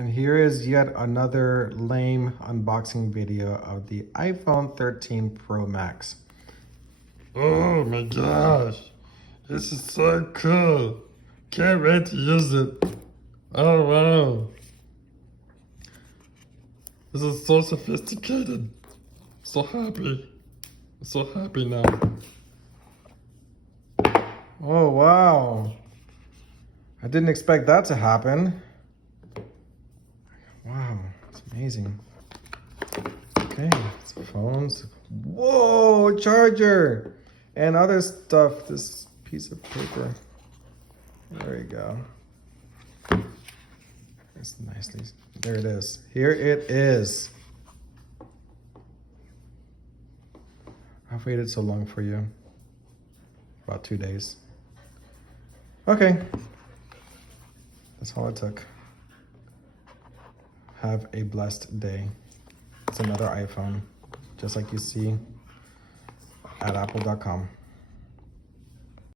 And here is yet another lame unboxing video of the iPhone 13 Pro Max. Oh my gosh, this is so cool. Can't wait to use it. Oh wow. This is so sophisticated. So happy. I'm so happy now. Oh wow. I didn't expect that to happen. Wow, it's amazing. Okay, it's phones. Whoa, charger! And other stuff, this piece of paper. There you go. It's nicely, there it is. Here it is. I've waited so long for you. About 2 days. Okay. That's all it took. Have a blessed day. It's another iPhone, just like you see at apple.com.